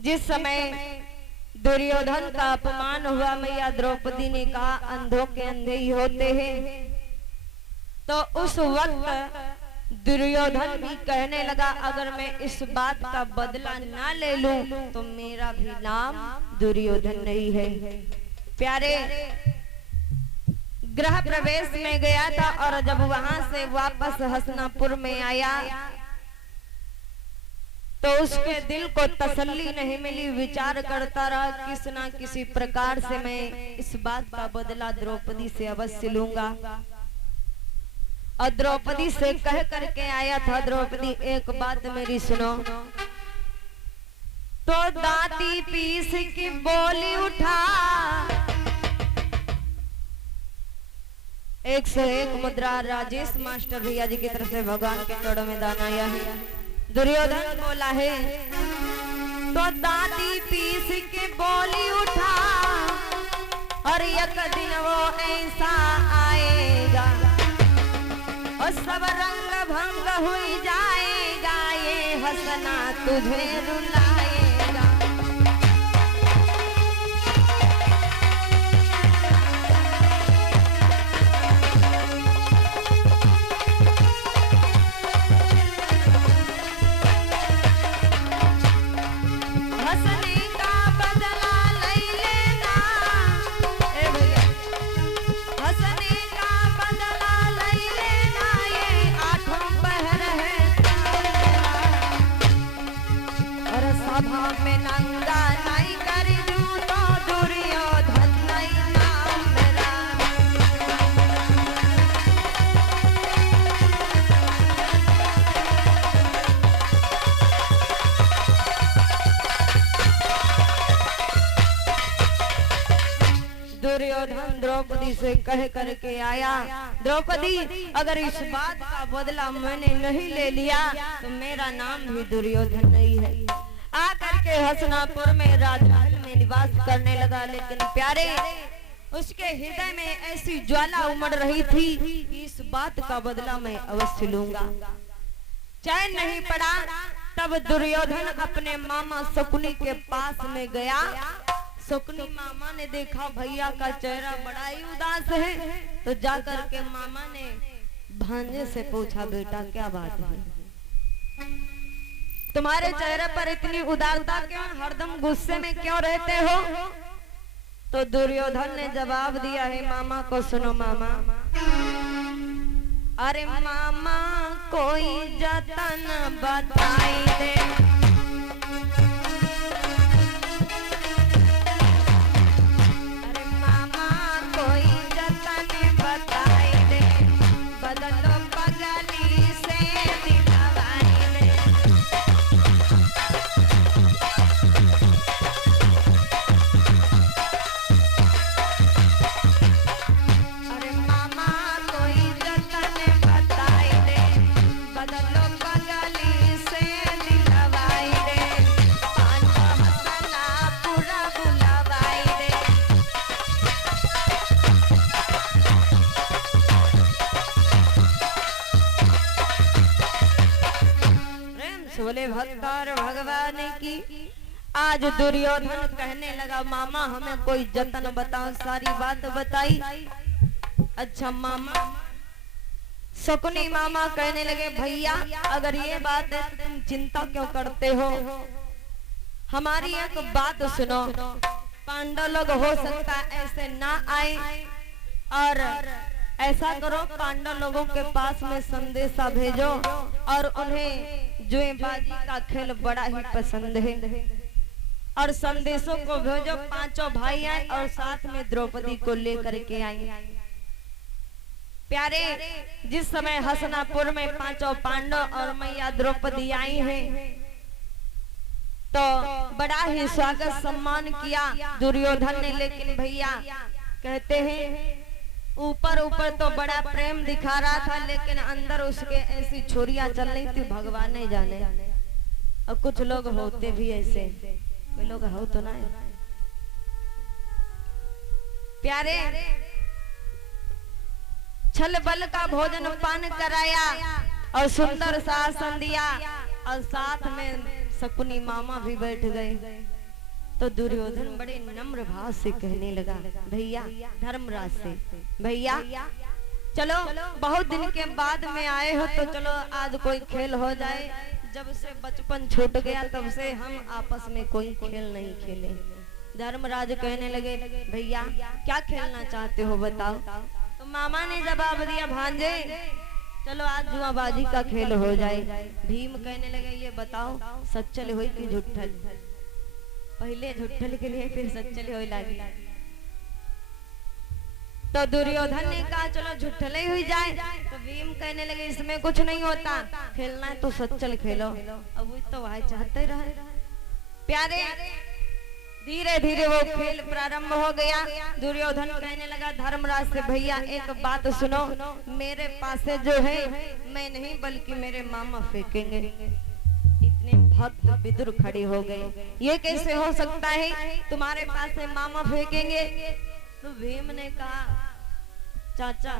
जिस समय दुर्योधन का अपमान हुआ, मैया द्रौपदी ने कहा अंधों के अंधे ही होते हैं। तो उस वक्त दुर्योधन भी कहने लगा अगर मैं इस बात का बदला ना ले लूं तो मेरा भी नाम दुर्योधन नहीं है। प्यारे, गृह प्रवेश में गया था और जब वहां से वापस हसनापुर में आया तो उसके दिल को तसल्ली नहीं मिली। विचार करता रहा किस ना किसी प्रकार से मैं इस बात का बदला द्रौपदी से अवश्य लूंगा। और द्रौपदी से कह करके आया था, द्रौपदी एक बात मेरी सुनो। तो दांती पीस की बोली उठा, 101 मुद्रा राजेश मास्टर भैया जी की तरफ से भगवान के चरणों में दान आया है। दुर्योधन बोला है तो दांती पीस के बोली उठा, और एक दिन वो ऐसा आएगा और सब रंग भंग हो जाएगा, ये हंसना तुझे रुलाएगा। में नंगा नहीं कर दूं तो दुर्योधन नहीं नाम मेरा। दुर्योधन द्रौपदी से कह करके आया, द्रौपदी अगर इस बात का बदला मैंने नहीं ले लिया तो मेरा नाम भी दुर्योधन नहीं है। आकर के हसनापुर में राजमहल में निवास करने लगा। लेकिन प्यारे, उसके हृदय में ऐसी ज्वाला उमड़ रही थी कि इस बात का बदला मैं अवश्य लूंगा। चैन नहीं पड़ा। तब दुर्योधन अपने मामा शकुनी के पास में गया। शकुनी मामा ने देखा भैया का चेहरा बड़ा ही उदास है, तो जाकर के मामा ने भांजे से पूछा, बेटा क्या बात है, तुम्हारे चेहरे पर इतनी उदारता क्यों, हरदम गुस्से में क्यों रहते हो? तो दुर्योधन ने जवाब दिया है, मामा को सुनो मामा। अरे मामा कोई जतन बताई दे, अरे मामा कोई जतन बताई दे, बदलो पगली से दिलवाई दे। बोले भक्तर भगवान की। आज दुर्योधन कहने लगा, मामा हमें कोई जतन बताओ। सारी बात बताई। अच्छा मामा, शकुनी मामा कहने लगे, भैया अगर ये बात है तो तुम चिंता क्यों करते हो, हमारी एक बात सुनो। पांडव लोग हो सकता ऐसे ना आए, और ऐसा करो पांडव लोगों के पास में संदेशा भेजो, और उन्हें जुएबाजी का खेल बड़ा ही पसंद है, और संदेशों को भेजो। पांचों भाई आए और साथ में द्रौपदी को लेकर के आए। प्यारे, जिस समय हसनापुर में पांचों पांडव और मैया द्रौपदी आई हैं, तो बड़ा ही स्वागत सम्मान किया दुर्योधन ने। लेकिन भैया कहते हैं ऊपर ऊपर तो बड़ा प्रेम दिखा रहा था, लेकिन अंदर उसके ऐसी छोरियां चल रही थी, भगवान नहीं जाने। और कुछ लोग होते भी ऐसे, कोई लोग हो तो ना। प्यारे, छल बल का भोजन पान कराया और सुंदर सा आसन दिया, और साथ में शकुनी मामा भी बैठ गए। तो दुर्योधन बड़े नम्र भाव से कहने लगा, भैया धर्मराज से, भैया चलो बहुत दिन के बाद में आए हो तो चलो आज कोई खेल हो जाए। जब से बचपन छूट गया तब से हम आपस में कोई खेल नहीं खेले। धर्मराज कहने लगे, भैया क्या खेलना चाहते हो बताओ। तो मामा ने जवाब दिया, भांजे चलो आज जुआबाजी का खेल हो जाए। भीम कहने लगे, ये बताओ सच्चल होई कि झुट्ठल। पहले झुट्ठल के लिए फिर सच्चल होई लगी। तो दुर्योधन ने कहा चलो झुट्ठले हुई जाए। तो भीम कहने लगे, इसमें कुछ नहीं होता, खेलना है तो सच्चल खेलो। अब वो तो वही चाहते रहे प्यारे। धीरे धीरे वो खेल प्रारंभ हो गया। दुर्योधन कहने लगा धर्मराज से, भैया एक बात सुनो, मेरे पास जो है मैं नहीं बल्कि मेरे मामा फेंकेंगे। इतने भक्त विदुर खड़े हो गए, ये कैसे हो सकता है, तुम्हारे पास से मामा फेंकेंगे। तो भीम ने कहा, चाचा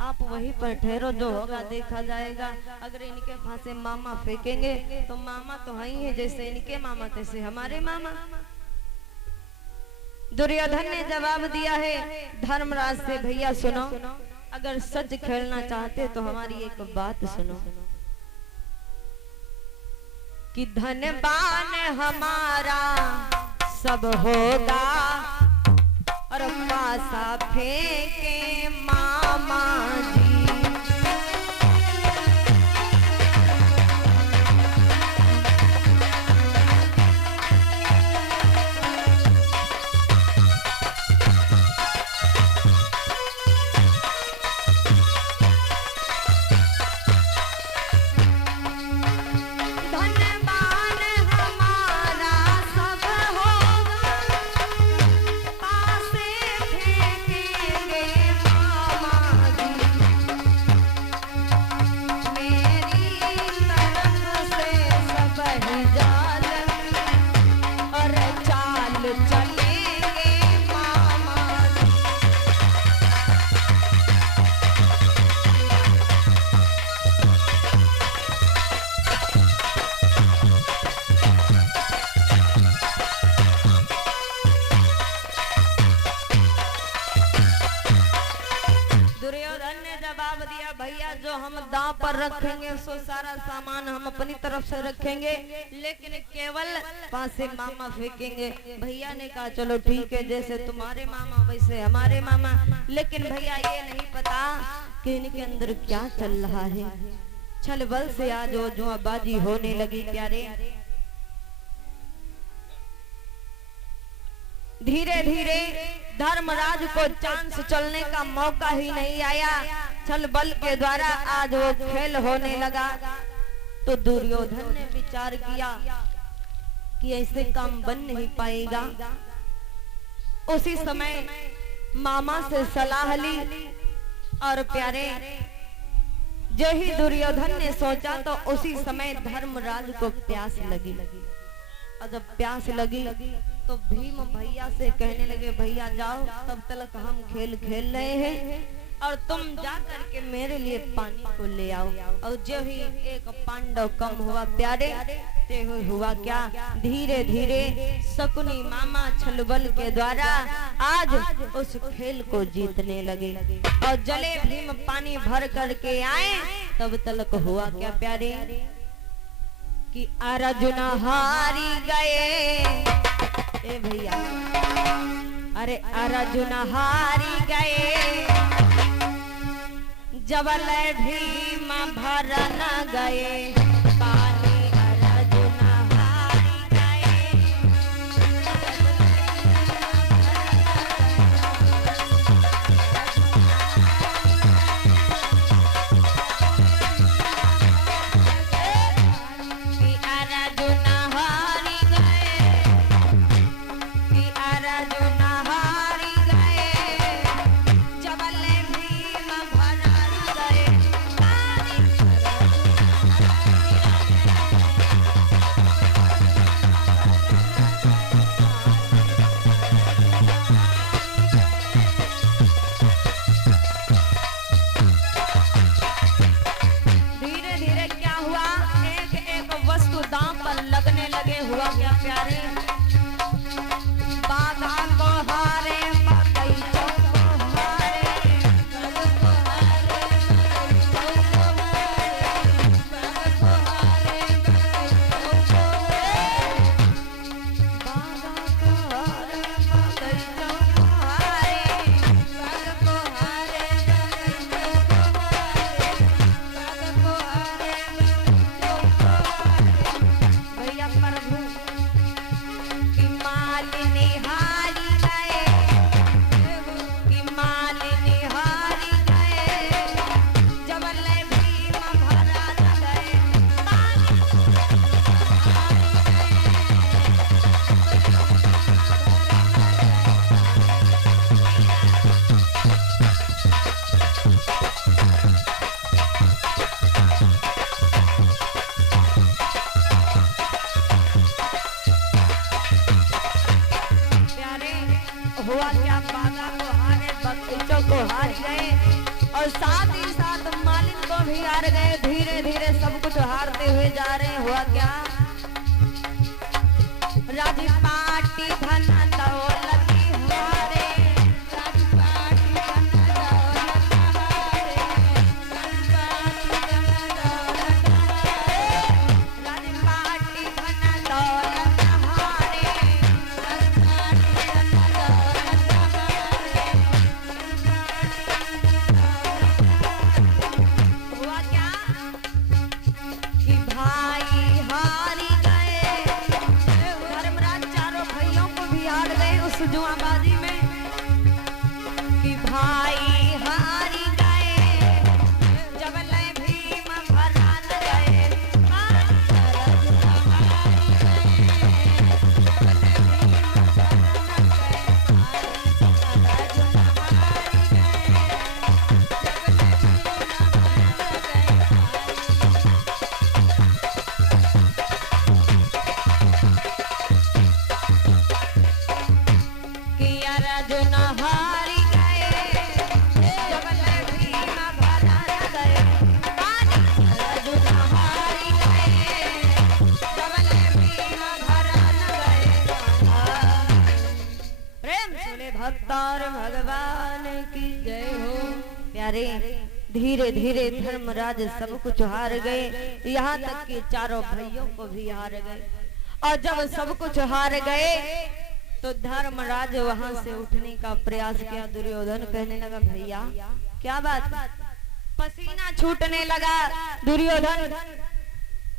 आप वहीं पर ठहरो, जो होगा देखा जाएगा। अगर इनके फांसे मामा फेंकेंगे तो मामा तो है ही है, जैसे इनके मामा तैसे हमारे मामा। दुर्योधन ने जवाब दिया है धर्मराज से, भैया सुनो, अगर सच खेलना चाहते तो हमारी एक बात सुनो कि धनवान हमारा सब होगा और पासा फेंके मामा जी। भैया जो हम दांव पर रखेंगे सो सारा सामान हम अपनी तरफ से रखेंगे, लेकिन केवल पासे मामा फेंकेंगे। भैया ने कहा चलो ठीक है, जैसे तुम्हारे मामा वैसे हमारे मामा। लेकिन भैया ये नहीं पता कि इनके अंदर क्या चल रहा है। छल बल से आज वो जुआबाजी होने लगी प्यारे। धीरे धीरे धर्मराज को चांस चलने का मौका ही नहीं आया। छल बल के द्वारा आज वो खेल होने लगा। तो दुर्योधन ने विचार किया कि ऐसे काम बन नहीं पाएगा। उसी समय मामा से सलाह ली और प्यारे जो ही दुर्योधन ने सोचा तो उसी समय धर्मराज को प्यास लगी। और जब प्यास लगी तो भीम भैया से कहने लगे, भैया जाओ, तब तक हम खेल खेल रहे हैं और तुम जा करके मेरे लिए पानी को ले आओ। और जो ही एक पांडव कम हुआ प्यारे, ते हुआ क्या, धीरे धीरे शकुनी मामा छलबल के द्वारा आज उस खेल को जीतने लगे। और जले भीम पानी भर करके आए, तब तक हुआ क्या प्यारे कि अर्जुन हारी गए। ए भैया, अरे अर्जुन हारी गए, जबल भीम भर न गए, पानी अर्जुन हारी गए। कि अर्जुन हारी गए, कि अर्जुन हारी गए, जबल भीम भर न गए, पानी लगे। हुआ क्या प्यारे, बाधा को हारे बगीचों को हारे, बाधा को हारे बगीचों को हारे, बाधा को हारे बगीचों को हुआ क्या, बाधा को हारे बगीचों को हार गए और साथ ही साथ मालिन को भी हार गए। धीरे धीरे सब कुछ हारते हुए जा रहे हैं। हुआ क्या, राजपाटी धन दौलत हारे, राजपाटी धन दौलत हारे, राजपाटी धन दौलत हारे, राजपाटी धन दौलत हारे, राजपाटी धन दौलत हारे। हुआ क्या कि भाई हारी गए, धर्मराज चारों भाइयों को भी हार गए उस जुआबाजी में कि भाई हारी गए, जब लय भीम भरा न गए, कि अर्जुन हारी गए, जब लय भीम भरा न गए, अर्जुन हारी गए, जब लय भीम भरा न गए। प्रेम सुने भक्तार भगवान की जय हो। प्यारे, धीरे धीरे धर्मराज सब कुछ हार गए, यहाँ तक कि चारों भाइयों को भी हार गए। और जब सब कुछ हार गए तो धर्मराज वहां से उठने का प्रयास किया। दुर्योधन कहने लगा, भैया क्या बात, पसीना छूटने लगा। दुर्योधन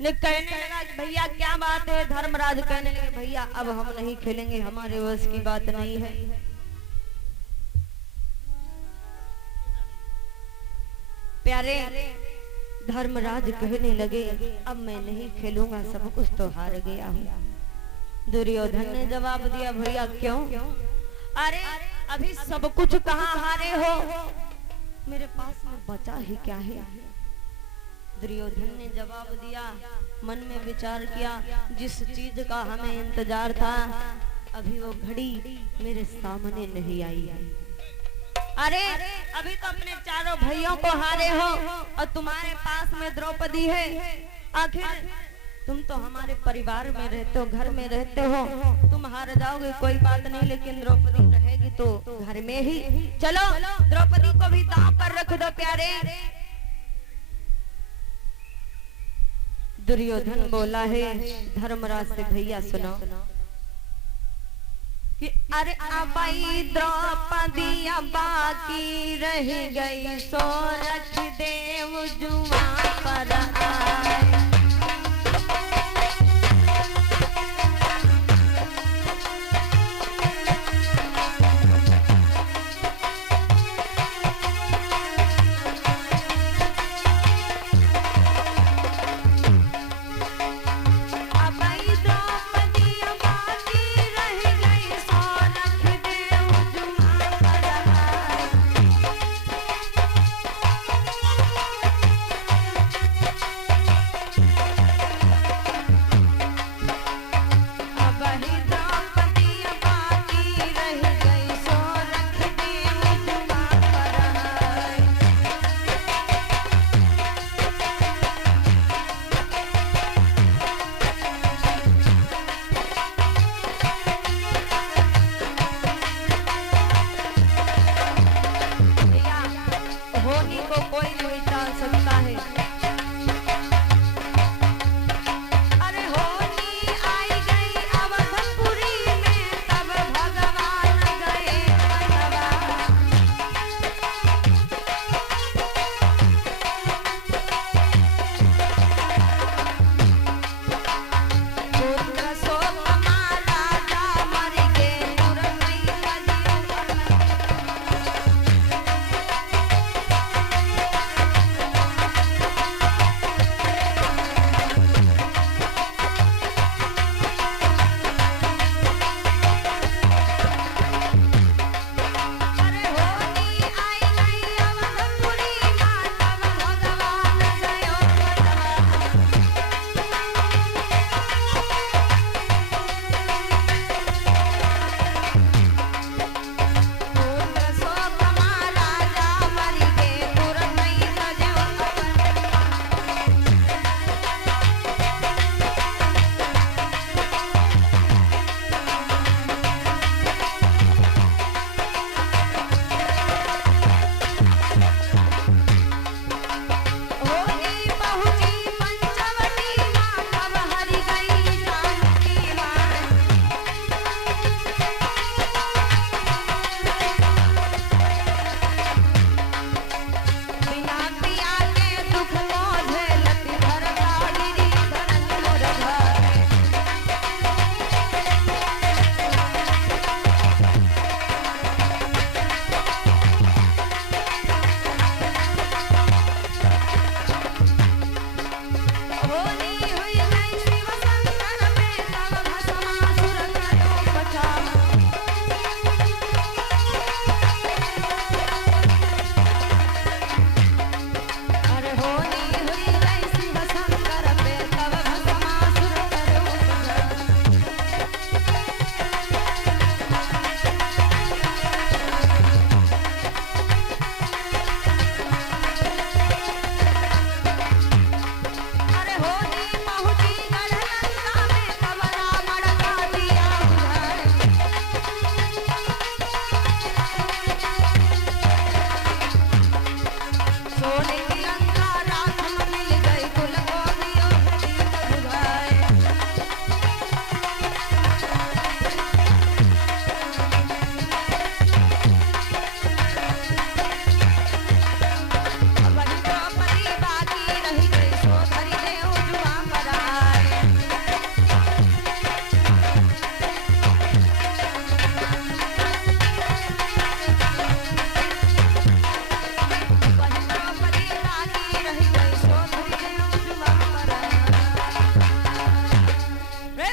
ने कहने लगा, भैया क्या बात है। धर्मराज कहने लगे, भैया अब हम नहीं खेलेंगे, हमारे वश की बात नहीं है। प्यारे, धर्मराज कहने लगे, अब मैं नहीं खेलूंगा, सब कुछ तो हार गया हूँ। दुर्योधन ने जवाब दिया, भैया क्यों? अरे अभी सब कुछ कहाँ हारे हो, मेरे पास में बचा ही क्या है। दुर्योधन ने जवाब दिया, मन में विचार किया, जिस चीज का हमें इंतजार था अभी वो घड़ी मेरे सामने नहीं आई है। अरे अभी तो अपने चारों भाइयों को हारे हो और तुम्हारे पास में द्रौपदी है। आखिर तुम तो हमारे परिवार में रहते हो, घर में रहते हो, तुम हार जाओगे कोई बात नहीं, लेकिन द्रौपदी रहेगी तो घर में ही। चलो द्रौपदी को भी दांव पर रख दो। प्यारे, दुर्योधन बोला है धर्मराज से, भैया सुनो कि अरे अबाई द्रौपदी बाकी रह गई, सो रख देव जुआ पर आए।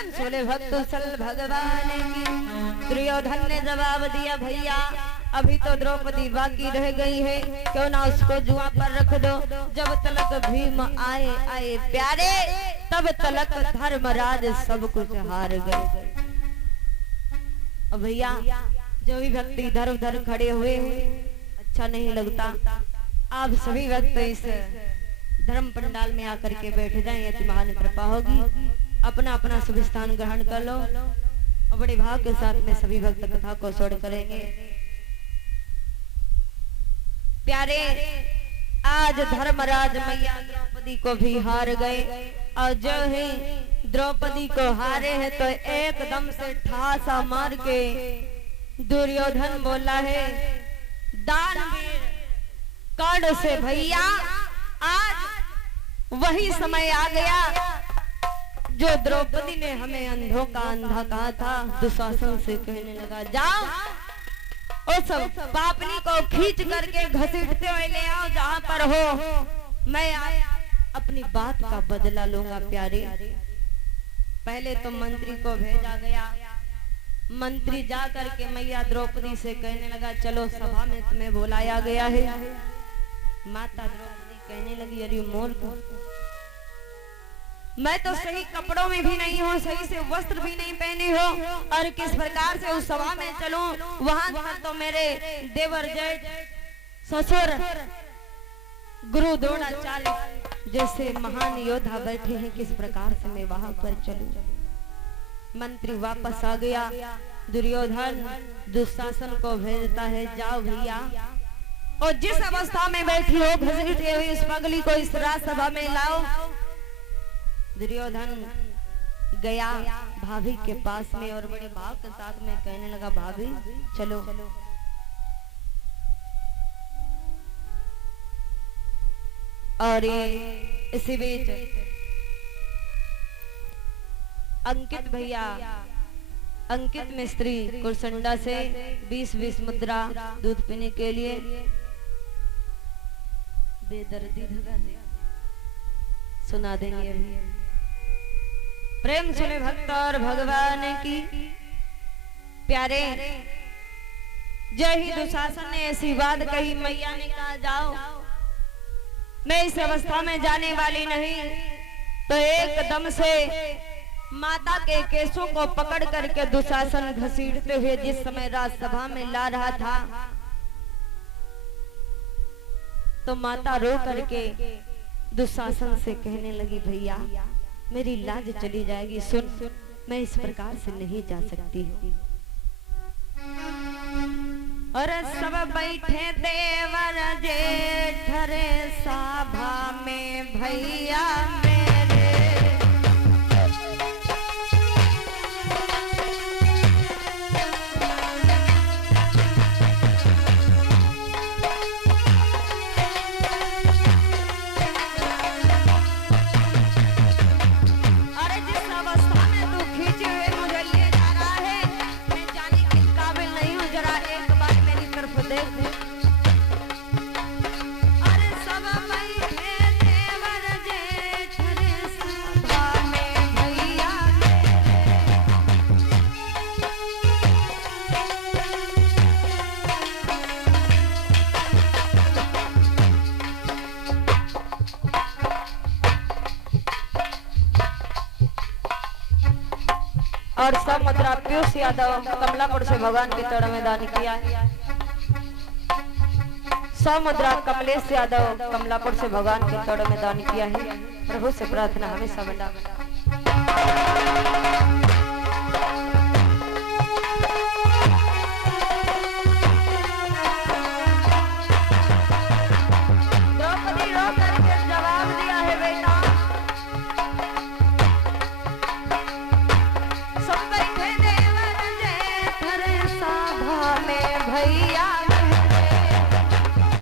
प्रेम सोले भक्त सल भगवान की। दुर्योधन ने जवाब दिया, भैया अभी तो द्रौपदी बाकी रह गई है, क्यों ना उसको जुआ पर रख दो। जब तलक भीम आए प्यारे, तब तलक धर्मराज सब कुछ हार गए। अब भैया जो भी व्यक्ति इधर उधर खड़े हुए हैं अच्छा नहीं लगता। आप सभी व्यक्ति इस धर्म पंडाल में आकर के बैठ जाएं, यदि महान कृपा होगी। अपना अपना शुभ स्थान ग्रहण कर लो और बड़े भाव के साथ में सभी भक्त कथा को श्रवण करेंगे। प्यारे आज धर्मराज मैया द्रौपदी को भी हार गए, और जो ही द्रौपदी को हारे हैं तो एकदम से ठासा मार के दुर्योधन बोला है, दानवीर कर्ण से भैया आज वही समय आ गया जो द्रौपदी ने हमें अंधों का अंधा कहा था। दुशासन से कहने लगा, जाओ उस पापनी को खींच करके घसीटते हुए ले आओ जहां पर हो, मैं अपनी बात का बदला लूंगा। प्यारे पहले तो मंत्री को भेजा गया, मंत्री जा करके मैया द्रौपदी से कहने लगा, चलो सभा में तुम्हें बुलाया गया है। माता द्रौपदी कहने लगी, अरे मूर्ख, मैं तो सही कपड़ों में भी नहीं हूँ, सही से वस्त्र भी नहीं पहनी हो, और किस प्रकार से उस सभा में चलूं, वहां पर तो मेरे देवर जेठ ससुर गुरु द्रोणाचार्य जैसे महान योद्धा बैठे हैं, किस प्रकार से मैं वहां पर चलूं। मंत्री वापस आ गया। दुर्योधन दुशासन को भेजता है, जाओ भैया और जिस अवस्था में बैठी हो घसीटे हुई इस पगली को इस राजसभा में लाओ। दुर्योधन गया भाभी के पास में और बड़े भाव के साथ में कहने लगा, भाभी चलो। और इसी बीच अंकित भैया, अंकित मिस्त्री कुरसंडा से 20-20 मुद्रा दूध पीने के लिए बेदर्दी धगा दे सुना देंगे। प्रेम सुने भक्त और भगवान की। प्यारे जय ही दुशासन ने ऐसी बात कही, मैया ने कहा, जाओ मैं इस अवस्था में जाने वाली नहीं। तो एकदम से माता के केसों को पकड़ करके दुशासन घसीटते हुए जिस समय राजसभा में ला रहा था, तो माता रो करके दुशासन से कहने लगी, भैया मेरी लाज चली जाएगी, सुन मैं इस प्रकार से नहीं जा सकती हूँ। और सब बैठे देवर जेठ रे सभा में भैया मेरे, अरे जिस अवस्था में तू खींचे हुए मुझे ले जा रहा है, मैं जाने के काबिल नहीं हूँ, जरा एक बार मेरी तरफ देख। अरे सब बैठे देवर जेठ रे सभा में भैया और सब मुद्रा पीयूष यादव कमलापुर से भगवान के चरण में दान किया। 100 मुद्रा कमलेश यादव कमलापुर से भगवान के चरण में दान किया है। प्रभु से प्रार्थना हमेशा बना।